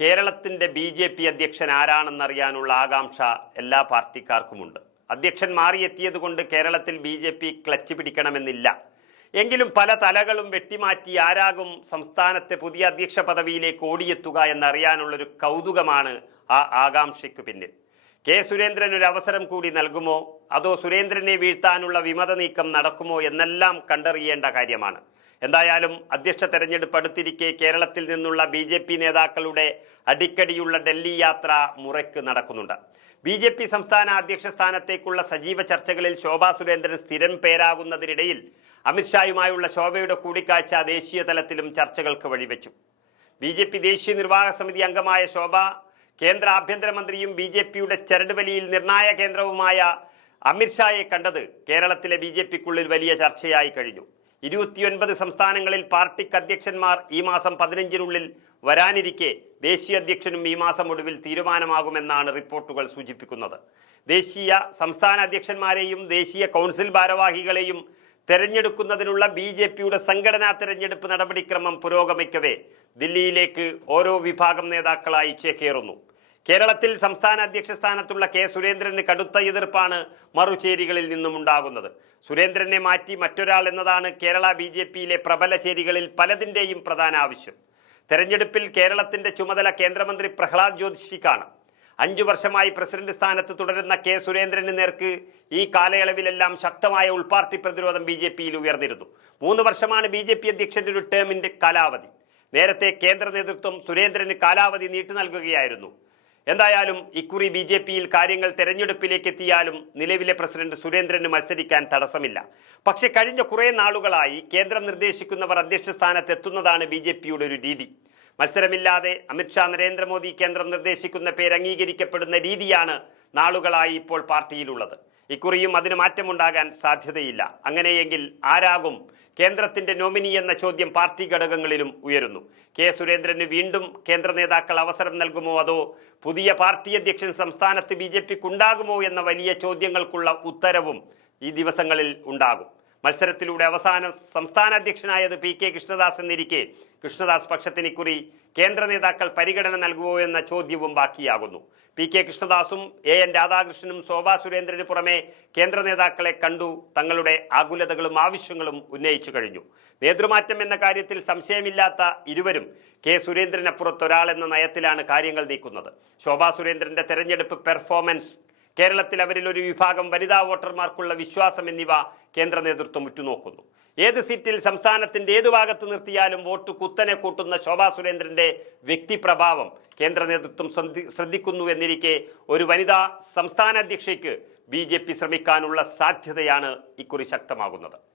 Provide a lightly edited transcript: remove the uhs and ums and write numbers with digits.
കേരളത്തിന്റെ BJP അധ്യക്ഷൻ ആരാണെന്നറിയാനുള്ള ആകാംക്ഷ എല്ലാ പാർട്ടിക്കാർക്കുമുണ്ട്. അധ്യക്ഷൻ മാറിയെത്തിയതുകൊണ്ട് കേരളത്തിൽ BJP ക്ലച്ച് പിടിക്കണമെന്നില്ല. എങ്കിലും പല തലകളും വെട്ടിമാറ്റി ആരാകും സംസ്ഥാനത്തെ പുതിയ അധ്യക്ഷ പദവിയിലേക്ക് ഓടിയെത്തുക എന്നറിയാനുള്ളൊരു കൗതുകമാണ് ആ ആകാംക്ഷയ്ക്ക് പിന്നിൽ. കെ സുരേന്ദ്രൻ ഒരു അവസരം കൂടി നൽകുമോ, അതോ സുരേന്ദ്രനെ വീഴ്ത്താനുള്ള വിമത നീക്കം നടക്കുമോ എന്നെല്ലാം കണ്ടറിയേണ്ട കാര്യമാണ്. എന്തായാലും അധ്യക്ഷ തെരഞ്ഞെടുപ്പ് അടുത്തിരിക്കെ കേരളത്തിൽ നിന്നുള്ള BJP നേതാക്കളുടെ അടിക്കടിയുള്ള ഡൽഹി യാത്ര മുറയ്ക്ക് നടക്കുന്നുണ്ട്. BJP സംസ്ഥാന അധ്യക്ഷ സ്ഥാനത്തേക്കുള്ള സജീവ ചർച്ചകളിൽ ശോഭാ സുരേന്ദ്രൻ സ്ഥിരം പേരാകുന്നതിനിടയിൽ അമിത്ഷായുമായുള്ള ശോഭയുടെ കൂടിക്കാഴ്ച ദേശീയ തലത്തിലും ചർച്ചകൾക്ക് വഴിവെച്ചു. BJP ദേശീയ നിർവാഹക സമിതി അംഗമായ ശോഭ കേന്ദ്ര ആഭ്യന്തരമന്ത്രിയും BJPയുടെ ചരടുവലിയിൽ നിർണായക കേന്ദ്രവുമായ അമിത്ഷായെ കണ്ടത് കേരളത്തിലെ BJPക്കുള്ളിൽ വലിയ ചർച്ചയായി കഴിഞ്ഞു. 29 സംസ്ഥാനങ്ങളിൽ പാർട്ടിക്ക് അധ്യക്ഷന്മാർ ഈ മാസം 15-നുള്ളിൽ വരാനിരിക്കെ ദേശീയ അധ്യക്ഷനും ഈ മാസം ഒടുവിൽ തീരുമാനമാകുമെന്നാണ് റിപ്പോർട്ടുകൾ സൂചിപ്പിക്കുന്നത്. ദേശീയ സംസ്ഥാന അധ്യക്ഷന്മാരെയും ദേശീയ കൗൺസിൽ ഭാരവാഹികളെയും തെരഞ്ഞെടുക്കുന്നതിനുള്ള BJPയുടെ സംഘടനാ തെരഞ്ഞെടുപ്പ് നടപടിക്രമം പുരോഗമിക്കവേ ദില്ലിയിലേക്ക് ഓരോ വിഭാഗം നേതാക്കളായി ചേക്കേറുന്നു. കേരളത്തിൽ സംസ്ഥാന അധ്യക്ഷ സ്ഥാനത്തുള്ള കെ സുരേന്ദ്രന് കടുത്ത എതിർപ്പാണ് മറുചേരികളിൽ നിന്നും ഉണ്ടാകുന്നത്. സുരേന്ദ്രനെ മാറ്റി മറ്റൊരാൾ എന്നതാണ് കേരള BJPയിലെ പ്രബല ചേരികളിൽ പലതിൻ്റെയും പ്രധാന ആവശ്യം. തെരഞ്ഞെടുപ്പിൽ കേരളത്തിന്റെ ചുമതല കേന്ദ്രമന്ത്രി പ്രഹ്ലാദ് ജോഷിക്കാണ്. 5 വർഷമായി പ്രസിഡന്റ് സ്ഥാനത്ത് തുടരുന്ന കെ സുരേന്ദ്രന് നേർക്ക് ഈ കാലയളവിലെല്ലാം ശക്തമായ ഉൾപാർട്ടി പ്രതിരോധം BJPയിൽ ഉയർന്നിരുന്നു. 3 വർഷമാണ് BJP അധ്യക്ഷന്റെ ഒരു ടേമിന്റെ കാലാവധി. നേരത്തെ കേന്ദ്ര നേതൃത്വം സുരേന്ദ്രന് കാലാവധി നീട്ടി നൽകുകയായിരുന്നു. എന്തായാലും ഇക്കുറി BJPയിൽ കാര്യങ്ങൾ തെരഞ്ഞെടുപ്പിലേക്ക് എത്തിയാലും നിലവിലെ പ്രസിഡന്റ് സുരേന്ദ്രന് മത്സരിക്കാൻ തടസ്സമില്ല. പക്ഷെ കഴിഞ്ഞ കുറേ നാളുകളായി കേന്ദ്രം നിർദ്ദേശിക്കുന്നവർ അധ്യക്ഷ സ്ഥാനത്ത് എത്തുന്നതാണ് BJPയുടെ ഒരു രീതി. മത്സരമില്ലാതെ അമിത്ഷാ നരേന്ദ്രമോദി കേന്ദ്രം നിർദ്ദേശിക്കുന്ന പേര് അംഗീകരിക്കപ്പെടുന്ന രീതിയാണ് നാളുകളായി ഇപ്പോൾ പാർട്ടിയിലുള്ളത്. ഇക്കുറിയും അതിന് മാറ്റമുണ്ടാകാൻ സാധ്യതയില്ല. അങ്ങനെയെങ്കിൽ ആരാകും കേന്ദ്രത്തിന്റെ നോമിനി എന്ന ചോദ്യം പാർട്ടി ഘടകങ്ങളിലും ഉയരുന്നു. കെ സുരേന്ദ്രന് വീണ്ടും കേന്ദ്ര നേതാക്കൾ അവസരം നൽകുമോ, അതോ പുതിയ പാർട്ടി അധ്യക്ഷൻ സംസ്ഥാനത്ത് BJPക്ക് ഉണ്ടാകുമോ എന്ന വലിയ ചോദ്യങ്ങൾക്കുള്ള ഉത്തരവും ഈ ദിവസങ്ങളിൽ ഉണ്ടാകും. മത്സരത്തിലൂടെ അവസാനം സംസ്ഥാന അധ്യക്ഷനായത് PK കൃഷ്ണദാസ് എന്നിരിക്കെ കൃഷ്ണദാസ് പക്ഷത്തിന് ഇക്കുറി കേന്ദ്ര നേതാക്കൾ പരിഗണന നൽകുമോ എന്ന ചോദ്യവും ബാക്കിയാകുന്നു. PK കൃഷ്ണദാസും AN രാധാകൃഷ്ണനും ശോഭാ സുരേന്ദ്രന് പുറമെ കേന്ദ്ര നേതാക്കളെ കണ്ടു തങ്ങളുടെ ആകുലതകളും ആവശ്യങ്ങളും ഉന്നയിച്ചു കഴിഞ്ഞു. നേതൃമാറ്റം എന്ന കാര്യത്തിൽ സംശയമില്ലാത്ത ഇരുവരും കെ സുരേന്ദ്രനപ്പുറത്തൊരാൾ എന്ന നയത്തിലാണ് കാര്യങ്ങൾ നീക്കുന്നത്. ശോഭാ സുരേന്ദ്രന്റെ തെരഞ്ഞെടുപ്പ് പെർഫോമൻസ്, കേരളത്തിൽ അവരിൽ ഒരു വിഭാഗം വനിതാ വോട്ടർമാർക്കുള്ള വിശ്വാസം എന്നിവ കേന്ദ്ര നേതൃത്വം ഉറ്റുനോക്കുന്നു. ഏത് സീറ്റിൽ സംസ്ഥാനത്തിന്റെ ഏതു ഭാഗത്ത് നിർത്തിയാലും വോട്ട് കുത്തനെ കൂട്ടുന്ന ശോഭാ സുരേന്ദ്രന്റെ വ്യക്തിപ്രഭാവം കേന്ദ്ര നേതൃത്വം ശ്രദ്ധിക്കുന്നു എന്നിരിക്കെ ഒരു വനിതാ സംസ്ഥാന അധ്യക്ഷയ്ക്ക് BJP ശ്രമിക്കാനുള്ള സാധ്യതയാണ് ഇക്കുറി ശക്തമാകുന്നത്.